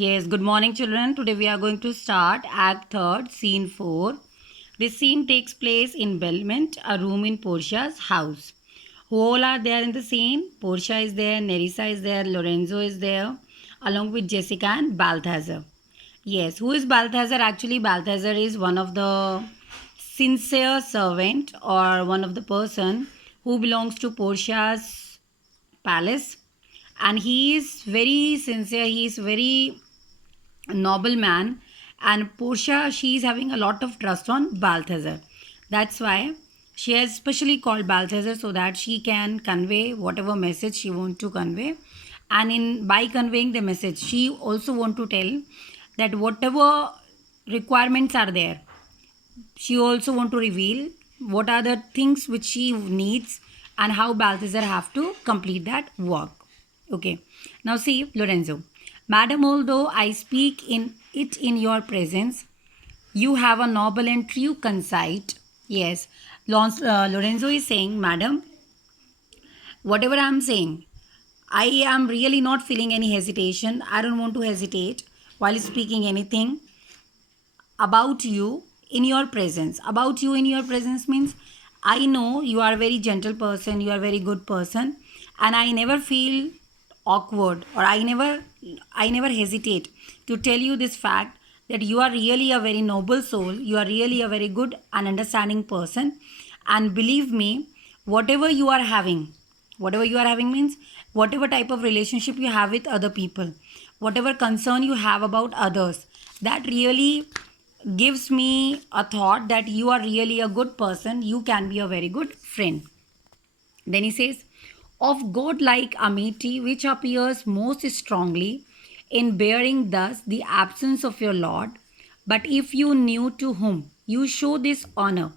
Yes, good morning, children. Today we are going to start Act 3rd, Scene 4. This scene takes place in Belmont, a room in Portia's house. Who all are there in the scene? Portia is there, Nerissa is there, Lorenzo is there, along with Jessica and Balthazar. Yes, who is Balthazar? Actually, Balthazar is one of the sincere servant or one of the person who belongs to Portia's palace, and he is very sincere. He is very noble man, and Portia, she is having a lot of trust on Balthazar. That's why she has specially called Balthazar so that she can convey whatever message she want to convey, and in by conveying the message she also want to tell that whatever requirements are there, she also want to reveal what are the things which she needs and how Balthazar have to complete that work. Okay. Now see, Lorenzo. Madam, although I speak in it in your presence, you have a noble and true conceit. Yes. Lorenzo is saying, Madam, whatever I am saying, I am really not feeling any hesitation. I don't want to hesitate while speaking anything about you in your presence. About you in your presence means I know you are a very gentle person, you are a very good person, and I never feel awkward, or I never hesitate to tell you this fact that you are really a very noble soul, you are really a very good and understanding person. And believe me, whatever you are having, whatever you are having means whatever type of relationship you have with other people, whatever concern you have about others, that really gives me a thought that you are really a good person, you can be a very good friend. Then he says, of God-like amity which appears most strongly in bearing thus the absence of your Lord, but if you knew to whom you show this honor,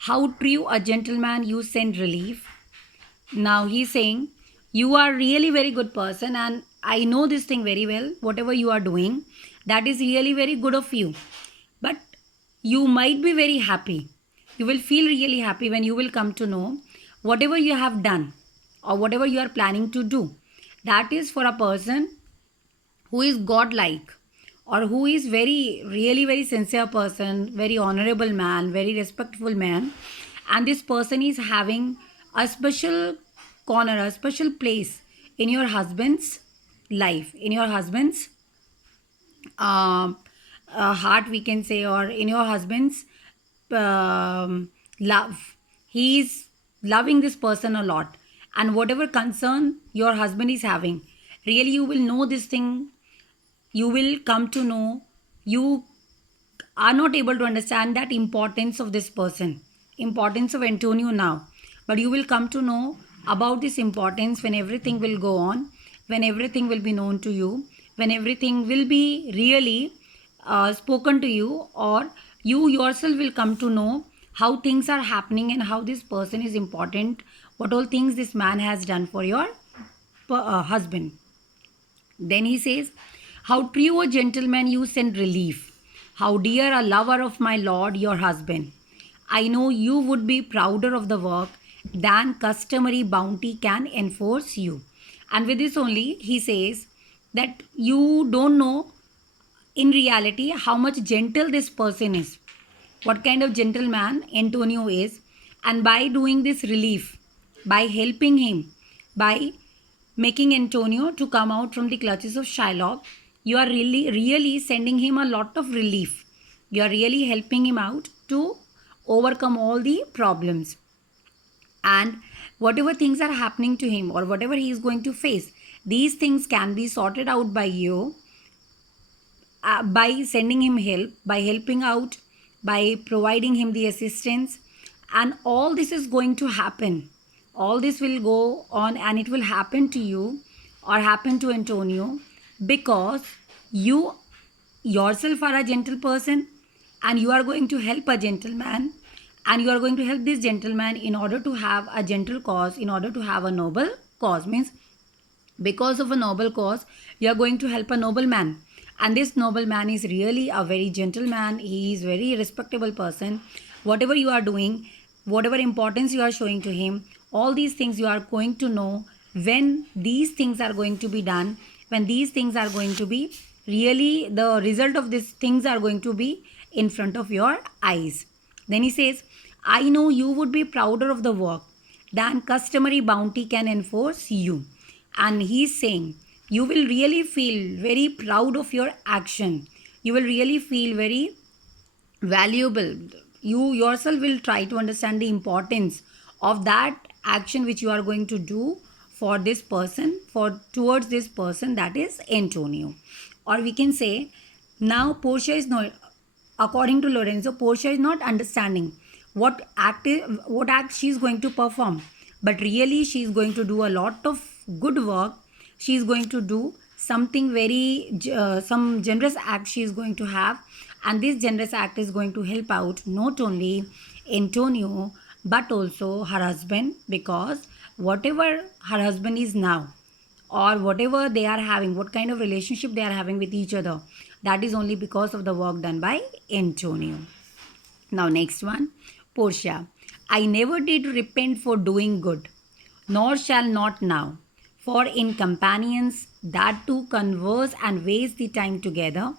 how true a gentleman you send relief. Now he's saying, you are really very good person, and I know this thing very well. Whatever you are doing, that is really very good of you. But you might be very happy. You will feel really happy when you will come to know whatever you have done or whatever you are planning to do. That is for a person who is godlike, or who is very really very sincere person, very honorable man, very respectful man, and this person is having a special corner, a special place in your husband's life, in your husband's um, heart, we can say, or in your husband's love. He is loving this person a lot, and whatever concern your husband is having, really you will know this thing, you will come to know, you are not able to understand that importance of this person, importance of Antonio now, but you will come to know about this importance when everything will go on, when everything will be known to you, when everything will be really spoken to you, or you yourself will come to know how things are happening and how this person is important, what all things this man has done for your husband. Then he says, how true a gentleman you send relief. How dear a lover of my lord, your husband. I know you would be prouder of the work than customary bounty can enforce you. And with this only, he says that you don't know in reality how much gentle this person is, what kind of gentleman Antonio is, and by doing this relief, by helping him, by making Antonio to come out from the clutches of Shylock, you are really sending him a lot of relief. You are really helping him out to overcome all the problems. And whatever things are happening to him or whatever he is going to face, these things can be sorted out by you, by sending him help, by helping out, by providing him the assistance. And all this is going to happen. All this will go on, and it will happen to you or happen to Antonio because you yourself are a gentle person, and you are going to help a gentleman, and you are going to help this gentleman in order to have a gentle cause, in order to have a noble cause. Means because of a noble cause, you are going to help a noble man, and this noble man is really a very gentle man. He is very respectable person. Whatever you are doing, whatever importance you are showing to him, all these things you are going to know when these things are going to be done, when these things are going to be really the result of these things are going to be in front of your eyes. Then he says, I know you would be prouder of the work than customary bounty can enforce you. And he's saying, you will really feel very proud of your action. You will really feel very valuable. You yourself will try to understand the importance of that action which you are going to do for this person, for towards this person, that is Antonio. Or we can say, now Portia is not, according to Lorenzo, Portia is not understanding what act she is going to perform, but really she is going to do a lot of good work. She is going to do something very some generous act she is going to have, and this generous act is going to help out not only Antonio but also her husband, because whatever her husband is now, or whatever they are having, what kind of relationship they are having with each other, that is only because of the work done by Antonio. Now, next one, Portia. I never did repent for doing good, nor shall not now. For in companions that do converse and waste the time together,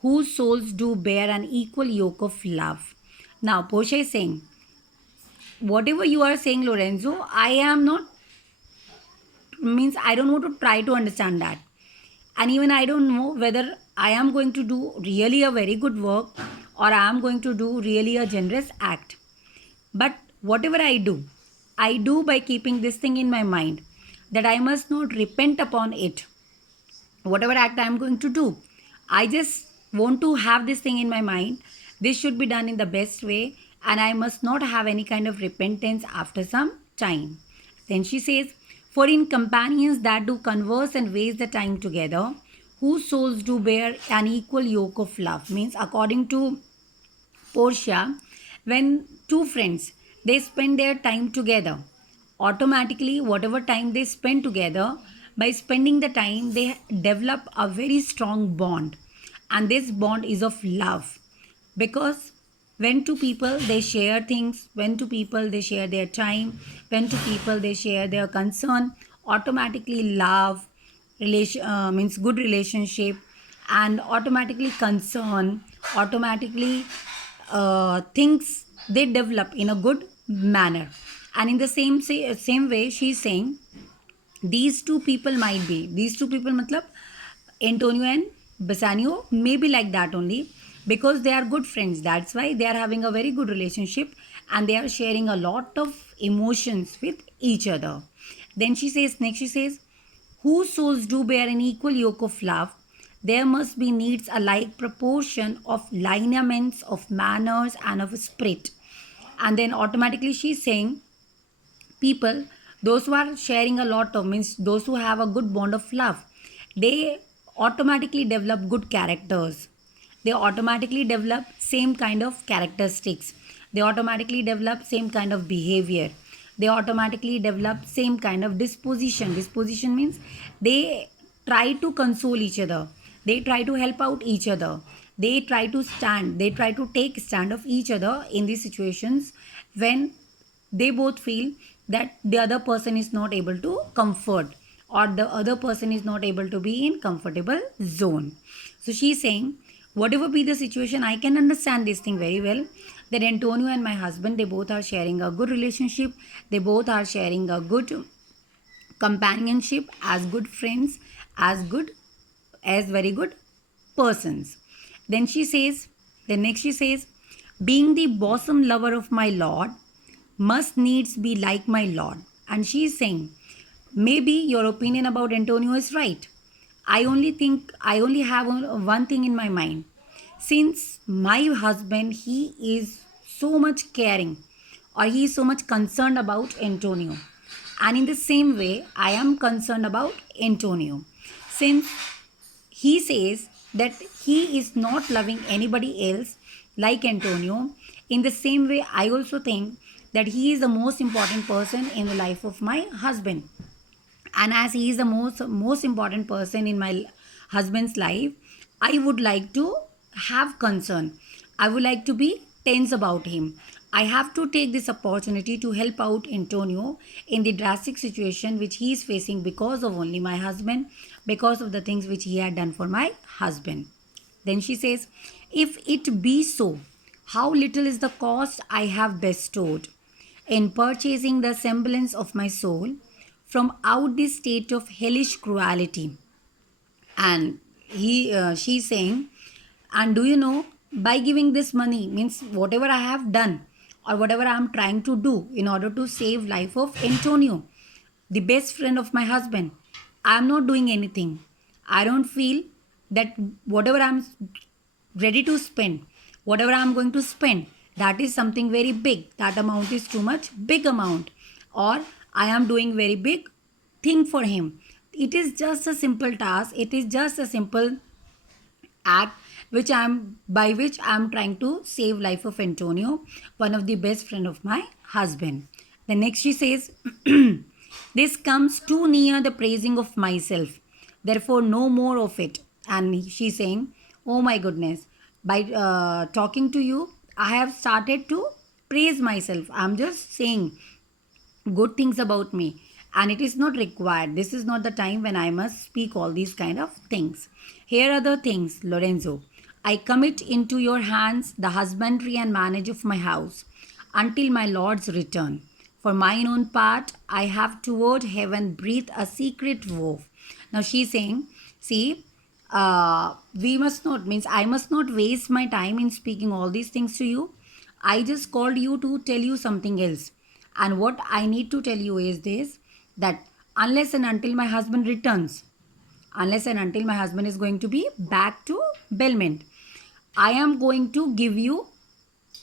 whose souls do bear an equal yoke of love. Now, Portia is saying, whatever you are saying, Lorenzo, I am not, means I don't want to try to understand that. And even I don't know whether I am going to do really a very good work or I am going to do really a generous act. But whatever I do by keeping this thing in my mind, that I must not repent upon it. Whatever act I am going to do, I just want to have this thing in my mind. This should be done in the best way, and I must not have any kind of repentance after some time. Then she says, for in companions that do converse and waste the time together, whose souls do bear an equal yoke of love. Means according to Portia, when two friends they spend their time together, automatically whatever time they spend together, by spending the time they develop a very strong bond, and this bond is of love. Because when two people they share things, when two people they share their time, when two people they share their concern, automatically love relation means good relationship, and automatically concern, automatically things they develop in a good manner. And in the same way she's saying, these two people matlab Antonio and Bassanio may be like that only, because they are good friends. That's why they are having a very good relationship and they are sharing a lot of emotions with each other. Then she says, next she says, whose souls do bear an equal yoke of love, there must be needs a like proportion of lineaments, of manners, and of spirit. And then automatically she's saying, people, those who are sharing a lot of, means those who have a good bond of love, they automatically develop good characters. They automatically develop same kind of characteristics. They automatically develop same kind of behavior. They automatically develop same kind of disposition means they try to console each other, they try to help out each other, they try to take stand of each other in these situations when they both feel that the other person is not able to comfort, or the other person is not able to be in comfortable zone. So she's saying, whatever be the situation, I can understand this thing very well, that Antonio and my husband, they both are sharing a good relationship, they both are sharing a good companionship, as good friends, as very good persons. Then she says, then next she says, being the bosom lover of my lord must needs be like my lord. And she is saying, maybe your opinion about Antonio is right. I only have one thing in my mind. Since my husband, he is so much caring, or he is so much concerned about Antonio. And in the same way, I am concerned about Antonio. Since he says that he is not loving anybody else like Antonio, in the same way, I also think that he is the most important person in the life of my husband. And as he is the most important person in my husband's life, I would like to have concern. I would like to be tense about him. I have to take this opportunity to help out Antonio in the drastic situation which he is facing because of only my husband, because of the things which he had done for my husband. Then she says, if it be so, how little is the cost I have bestowed in purchasing the semblance of my soul from out this state of hellish cruelty. And she's saying, and do you know, by giving this money means whatever I have done or whatever I am trying to do in order to save life of Antonio, the best friend of my husband, I am not doing anything. I don't feel that whatever I'm ready to spend, whatever I'm going to spend, that is something very big. That amount is too much big amount, or I am doing very big thing for him. It is just a simple task. It is just a simple act which I'm trying to save life of Antonio, one of the best friend of my husband. The next she says, this comes too near the praising of myself, therefore no more of it. And she's saying, oh my goodness, by talking to you, I have started to praise myself. I'm just saying good things about me, and it is not required. This is not the time when I must speak all these kind of things. Here are the things, Lorenzo. I commit into your hands the husbandry and manage of my house until my Lord's return. For mine own part, I have toward heaven breathed a secret vow. Now she's saying, see, we must not, means I must not waste my time in speaking all these things to you. I just called you to tell you something else. And what I need to tell you is this, that unless and until my husband returns, unless and until my husband is going to be back to Belmont, I am going to give you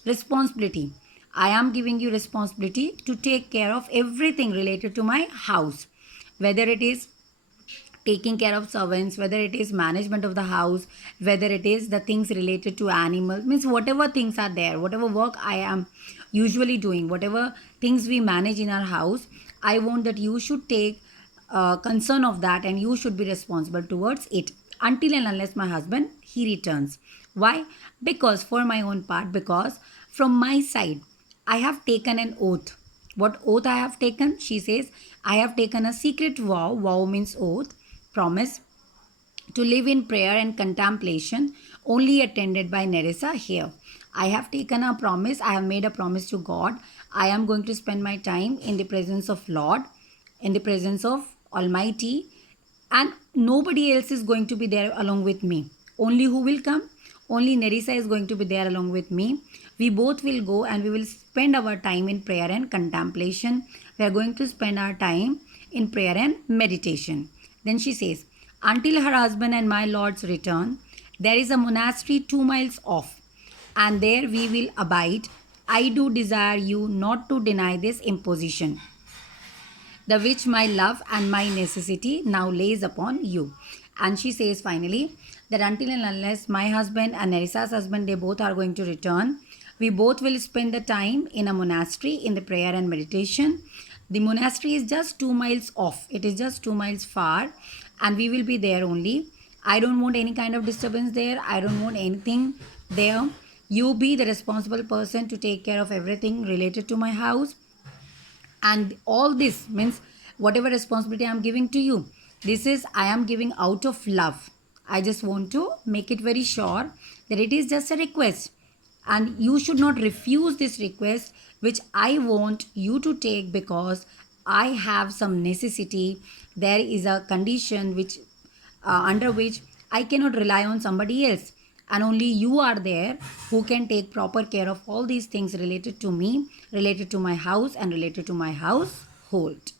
responsibility. I am giving you responsibility to take care of everything related to my house, whether it is taking care of servants, whether it is management of the house, whether it is the things related to animals, means whatever things are there, whatever work I am usually doing, whatever things we manage in our house, I want that you should take concern of that, and you should be responsible towards it until and unless my husband he returns. Why? Because for my own part, because from my side I have taken an oath. What oath I have taken? She says, I have taken a secret vow. Vow means oath, promise, to live in prayer and contemplation, only attended by Nerissa here. I have taken a promise, I have made a promise to God. I am going to spend my time in the presence of Lord, in the presence of Almighty, and nobody else is going to be there along with me. Only who will come? Only Nerissa is going to be there along with me. We both will go and we will spend our time in prayer and contemplation. We are going to spend our time in prayer and meditation. Then she says, until her husband and my Lord's return, there is a monastery 2 miles off, and there we will abide. I do desire you not to deny this imposition, the which my love and my necessity now lays upon you. And she says finally that until and unless my husband and Nerissa's husband, they both are going to return, we both will spend the time in a monastery in the prayer and meditation. The monastery is just 2 miles off. It is just 2 miles far, and we will be there only. I don't want any kind of disturbance there. I don't want anything there. You be the responsible person to take care of everything related to my house. And all this means whatever responsibility I am giving to you, this is I am giving out of love. I just want to make it very sure that it is just a request, and you should not refuse this request which I want you to take, because I have some necessity. There is a condition which under which I cannot rely on somebody else, and only you are there who can take proper care of all these things related to me, related to my house, and related to my household.